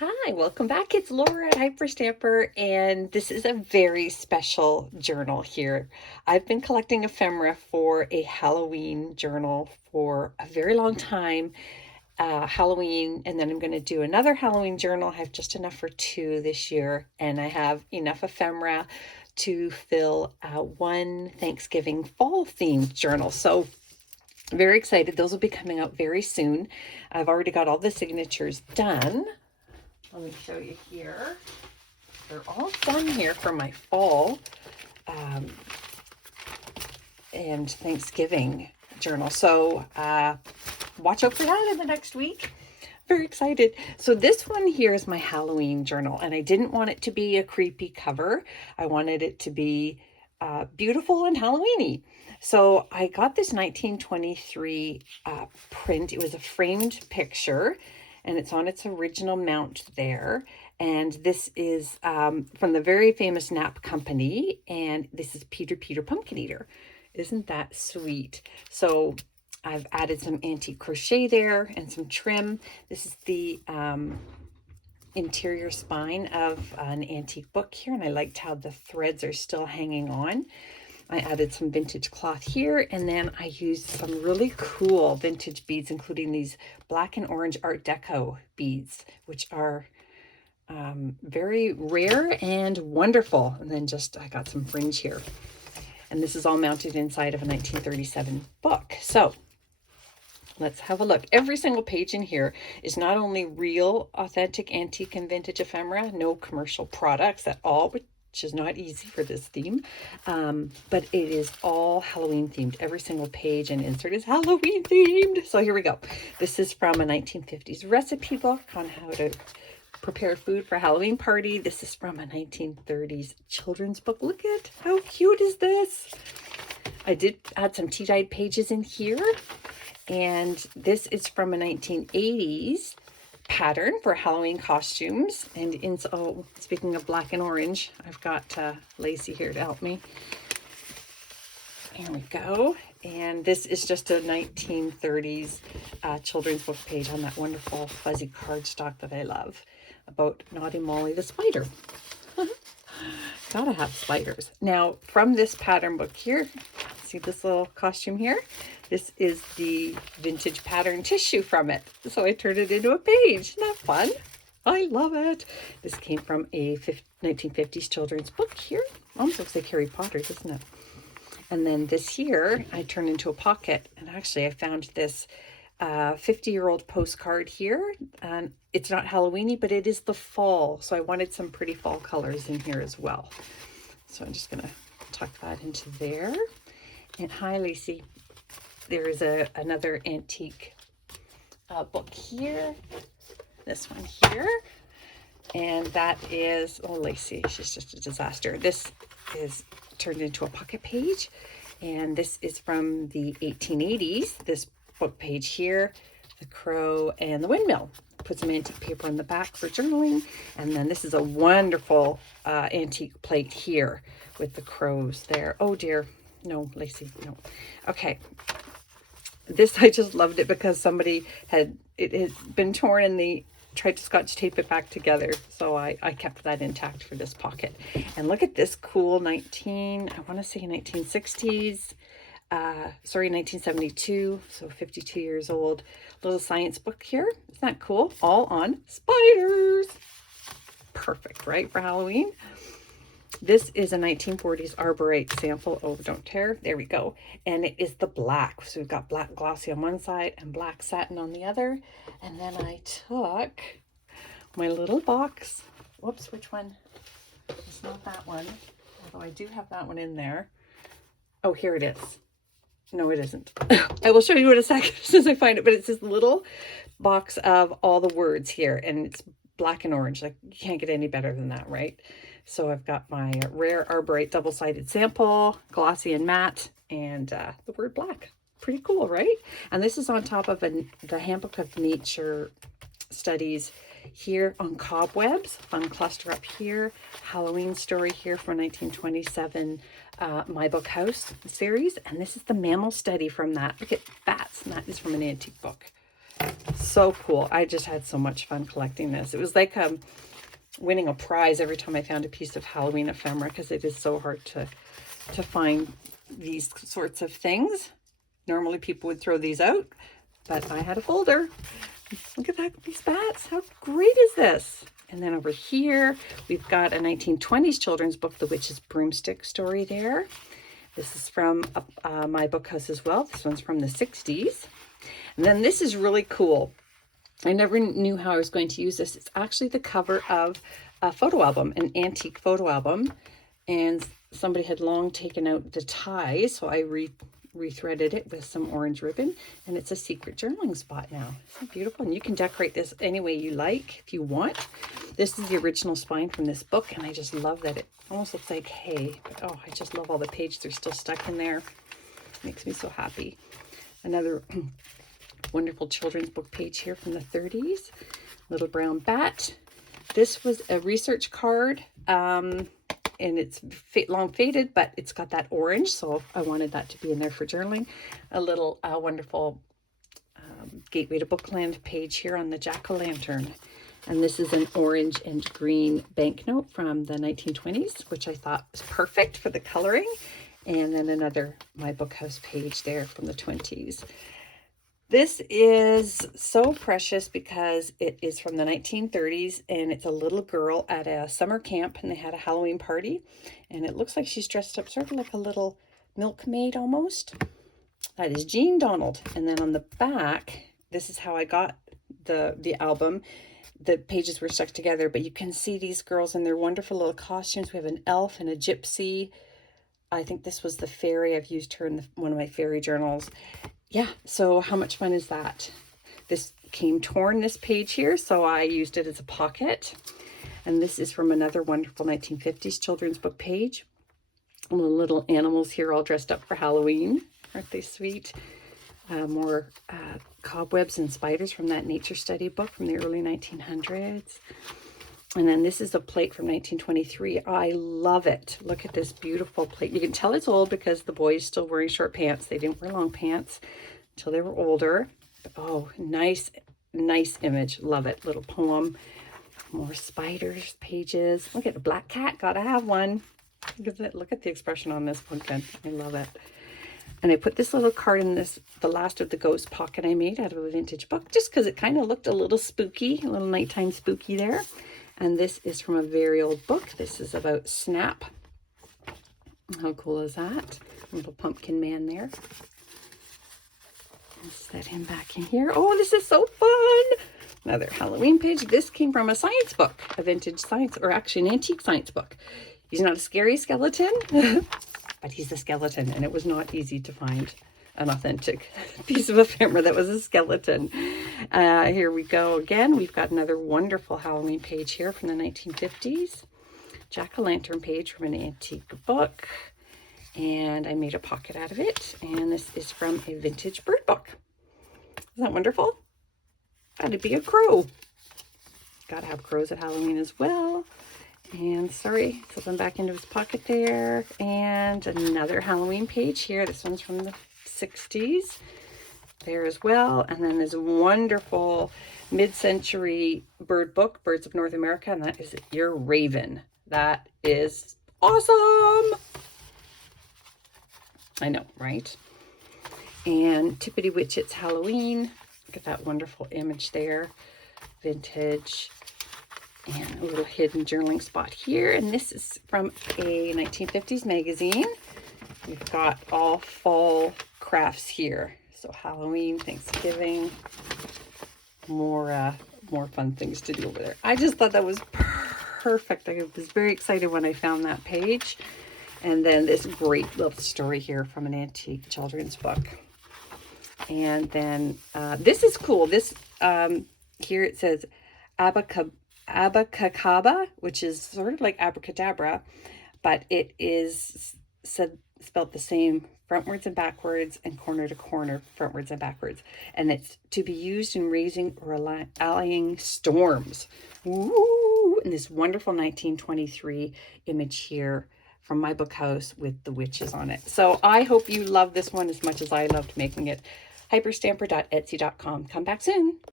Hi, welcome back. It's Laura at Hyperstamper, and this is a very special journal here. I've been collecting ephemera for a Halloween journal for a very long time. Halloween, and then I'm going to do another Halloween journal. I have just enough for two this year, and I have enough ephemera to fill one Thanksgiving fall themed journal. So very excited. Those will be coming out very soon. I've already got all the signatures done. Let me show you here. They're all done here for my fall um, and Thanksgiving journal. So watch out for that in the next week. Very excited. So this one here is my Halloween journal, and I didn't want it to be a creepy cover. I wanted it to be beautiful and Halloweeny. So I got this 1923 print. It was a framed picture, and it's on its original mount there. And this is from the very famous Nap Company, and this is Peter Pumpkin Eater. Isn't that sweet? So I've added some antique crochet there and some trim. This is the interior spine of an antique book here, and I liked how the threads are still hanging on. I added some vintage cloth here, and then I used some really cool vintage beads, including these black and orange Art Deco beads, which are very rare and wonderful. And then I got some fringe here. And this is all mounted inside of a 1937 book. So let's have a look. Every single page in here is not only real, authentic, antique, and vintage ephemera, no commercial products at all, which is not easy for this theme, but it is all Halloween themed. Every single page and insert is Halloween themed. So here we go. This is from a 1950s recipe book on how to prepare food for a Halloween party. This is from a 1930s children's book. Look at how cute is this. I did add some tea-dyed pages in here. And this is from a 1980s pattern for Halloween costumes. And speaking of black and orange, I've got Lacey here to help me. Here we go. And this is just a 1930s children's book page on that wonderful fuzzy cardstock that I love about Naughty Molly the spider. Gotta have spiders. Now, from this pattern book here, see this little costume here? This is the vintage pattern tissue from it. So I turned it into a page. Isn't that fun? I love it. This came from a 1950s children's book here. Almost looks like Harry Potter, doesn't it? And then this here, I turned into a pocket. And actually, I found this 50-year-old postcard here. And it's not Halloweeny, but it is the fall. So I wanted some pretty fall colors in here as well. So I'm just going to tuck that into there. And hi, Lacey. There is another antique book here. This one here. And that is, oh, Lacey, she's just a disaster. This is turned into a pocket page. And this is from the 1880s. This book page here, the crow and the windmill. Put some antique paper on the back for journaling. And then this is a wonderful antique plate here with the crows there. Oh, dear. No, Lacey, no. Okay. This, I just loved it because somebody had been torn and they tried to scotch tape it back together. So I kept that intact for this pocket. And look at this cool I want to say 1960s, 1972. So 52 years old, little science book here. Isn't that cool? All on spiders. Perfect, right? For Halloween. This is a 1940s Arborite sample. Oh, don't tear. There we go. And it is the black. So we've got black glossy on one side and black satin on the other. And then I took my little box. Whoops, which one? It's not that one. Although I do have that one in there. Oh, here it is. No, it isn't. I will show you in a second as soon as I find it. But it's this little box of all the words here. And it's black and orange. Like, you can't get any better than that, right? So I've got my rare Arborite double-sided sample, glossy and matte, and the word black. Pretty cool, right? And this is on top of the Handbook of Nature Studies here on cobwebs. Fun cluster up here. Halloween story here from 1927 My Book House series. And this is the mammal study from that. Look at bats, and that is from an antique book. so cool. I just had so much fun collecting this. It was like winning a prize every time I found a piece of Halloween ephemera, because it is so hard to find these sorts of things. Normally people would throw these out, but I had a folder. Look at that, these bats. How great is this? And then over here, we've got a 1920s children's book, The Witch's Broomstick story there. This is from my book house as well. This one's from the 60s. And then this is really cool. I never knew how I was going to use this. It's actually the cover of a photo album, an antique photo album. And somebody had long taken out the ties, so I rethreaded it with some orange ribbon, and it's a secret journaling spot now. Isn't it beautiful? And you can decorate this any way you like if you want. This is the original spine from this book, and I just love that it almost looks like hay. But, oh, I just love all the pages. They're still stuck in there. Makes me so happy. Another wonderful children's book page here from the 30s. Little Brown Bat. This was a research card. And it's long faded, but it's got that orange, so I wanted that to be in there for journaling. A little wonderful Gateway to Bookland page here on the jack-o'-lantern. And this is an orange and green banknote from the 1920s, which I thought was perfect for the coloring. And then another My Book House page there from the 20s. This is so precious because it is from the 1930s, and it's a little girl at a summer camp, and they had a Halloween party, and it looks like she's dressed up sort of like a little milkmaid almost. That is Jean Donald. And then on the back, this is how I got the album. The pages were stuck together, but you can see these girls in their wonderful little costumes. We have an elf and a gypsy. I think this was the fairy. I've used her in one of my fairy journals. Yeah, so how much fun is that? This came torn, this page here, so I used it as a pocket. And this is from another wonderful 1950s children's book page. And the little animals here all dressed up for Halloween. Aren't they sweet? More cobwebs and spiders from that nature study book from the early 1900s. And then this is a plate from 1923. I love it. Look at this beautiful plate. You can tell it's old because the boy's still wearing short pants. They didn't wear long pants until they were older. Oh, nice image. Love it. Little poem. More spiders, pages. Look at the black cat. Gotta have one. Look at that. Look at the expression on this pumpkin. I love it. And I put this little card in the last of the ghost pocket I made out of a vintage book, just because it kind of looked a little spooky, a little nighttime spooky there. And this is from a very old book. This is about Snap. How cool is that? Little pumpkin man there. Set him back in here. Oh, this is so fun. Another Halloween page. This came from a science book, a vintage science, or actually an antique science book. He's not a scary skeleton, but he's a skeleton, and it was not easy to find an authentic piece of ephemera that was a skeleton. Here we go again. We've got another wonderful Halloween page here from the 1950s. Jack-o'-lantern page from an antique book. And I made a pocket out of it. And this is from a vintage bird book. Isn't that wonderful? That'd be a crow. Gotta have crows at Halloween as well. And sorry, slip them back into his pocket there. And another Halloween page here. This one's from the 60s there as well. And then this wonderful mid-century bird book, Birds of North America, and that is Your Raven. That is awesome. I know, right? And Tippity Witch, It's Halloween. Look at that wonderful image there. Vintage. And a little hidden journaling spot here. And this is from a 1950s magazine. We've got all fall crafts here. So Halloween, Thanksgiving, more fun things to do over there. I just thought that was perfect. I was very excited when I found that page. And then this great little story here from an antique children's book. And then this is cool. This here it says Abacacaba, which is sort of like abracadabra, but it is spelled the same frontwards and backwards and corner to corner, frontwards and backwards. And it's to be used in raising or allaying storms. Ooh, and this wonderful 1923 image here from my book house with the witches on it. So I hope you love this one as much as I loved making it. Hyperstamper.etsy.com. Come back soon.